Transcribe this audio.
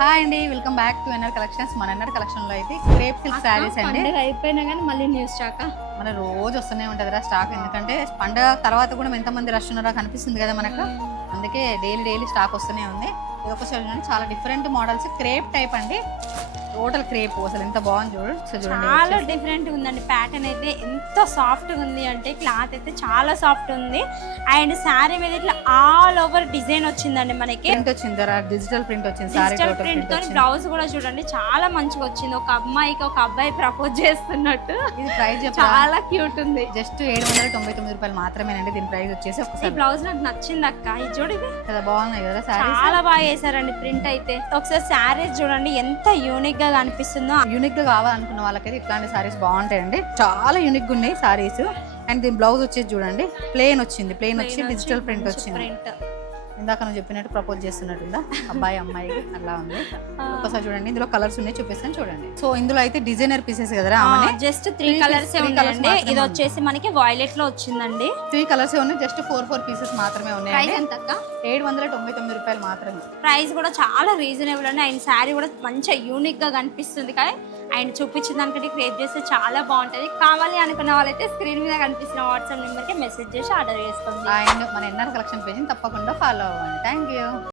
Hi అండి, welcome back to NR collections. మన NR collection లో అయితే క్రేప్ సిల్క్ శారీస్ అండి. అయిపోయినా కానీ మళ్ళీ న్యూ స్టాక్ మన రోజు వస్తూనే ఉంటుందిరా స్టాక్. ఎందుకంటే పండగ తర్వాత కూడా ఎంతమంది రష్ ఉన్నారో కనిపిస్తుంది కదా మనకు. అందుకే డైలీ స్టాక్ వస్తూనే ఉంది. ఇది ఒకసారి చాలా డిఫరెంట్ మోడల్స్, క్రేప్ టైప్ అండి. టోటల్ క్రేప్ అసలు ఎంత బాగుంది చూడండి. చాలా డిఫరెంట్ ఉందండి. ప్యాటర్న్ అయితే ఎంత సాఫ్ట్ ఉంది అంటే క్లాత్ అయితే చాలా సాఫ్ట్ ఉంది. అండ్ శారీ మీద ఇట్లా ఆల్ ఓవర్ డిజైన్ వచ్చిందండి. మనకి ప్రింట్ వచ్చింది, డిజిటల్ ప్రింట్ వచ్చింది. డిజిటల్ ప్రింట్ తో బ్లౌజ్ కూడా చూడండి చాలా మంచిగా వచ్చింది. ఒక అమ్మాయికి ఒక అబ్బాయి ప్రపోజ్ చేస్తున్నట్టు. ఇది ప్రైస్ చాలా క్యూట్ ఉంది. జస్ట్ 799 రూపాయలు మాత్రమేనండి. దీని ప్రైస్ వచ్చేసి ఒకసారి బ్లౌజ్ నాకు నచ్చింది అక్క. ఇది చూడండి కదా, బాగున్నాయి కదా. చాలా బాగా వేసారండి ప్రింట్ అయితే. ఒకసారి శారీస్ చూడండి ఎంత యూనిక్ గా కనిపిస్తుందో. యూనిక్ గా కావాలనుకున్న వాళ్ళకైతే ఇట్లాంటి సారీస్ బాగుంటాయండి. చాలా యూనిక్ గా ఉన్నాయి సారీస్. అండ్ దీని బ్లౌజ్ వచ్చేసి చూడండి ప్లెయిన్ వచ్చింది. ప్లెయిన్ వచ్చి డిజిటల్ ప్రింట్ వచ్చింది. ఇందాక నువ్వు చెప్పినట్టు ప్రపోజ్ చేస్తున్నట్టుందా అబ్బాయి అమ్మాయికి అలా ఉంది. ఒకసారి చూడండి, ఇందులో కలర్స్ ఉన్నాయి, చూపిస్తాను చూడండి. సో ఇందులో అయితే డిజైనర్ పీసెస్ కదా, జస్ట్ 3 కలర్స్ ఉన్నాయండి. ఇది వచ్చేసి మనకి వైలెట్ లో వచ్చిందండి. 3 కలర్స్ ఉన్నాయి, జస్ట్ 4 పీసెస్ మాత్రమే ఉన్నాయి. ప్రైస్ ఎంత అక్క? 799 రూపాయలు మాత్రమే. ప్రైస్ కూడా చాలా రీజనబుల్ అండి. అండ్ శారీ కూడా మంచిగా యూనిక్ గా కనిపిస్తుంది. కానీ అండ్ చూపించిన దానికంటే క్రియేట్ చేస్తే చాలా బాగుంటుంది. కావాలి అనుకున్న వాళ్ళైతే స్క్రీన్ మీద కనిపిస్తున్న వాట్సాప్ నెంబర్కి మెసేజ్ చేసి ఆర్డర్ చేసుకోండి. అండ్ మన ఎన్ఆర్ కలెక్షన్ పేజ్ని తప్పకుండా ఫాలో అవ్వండి. Thank you.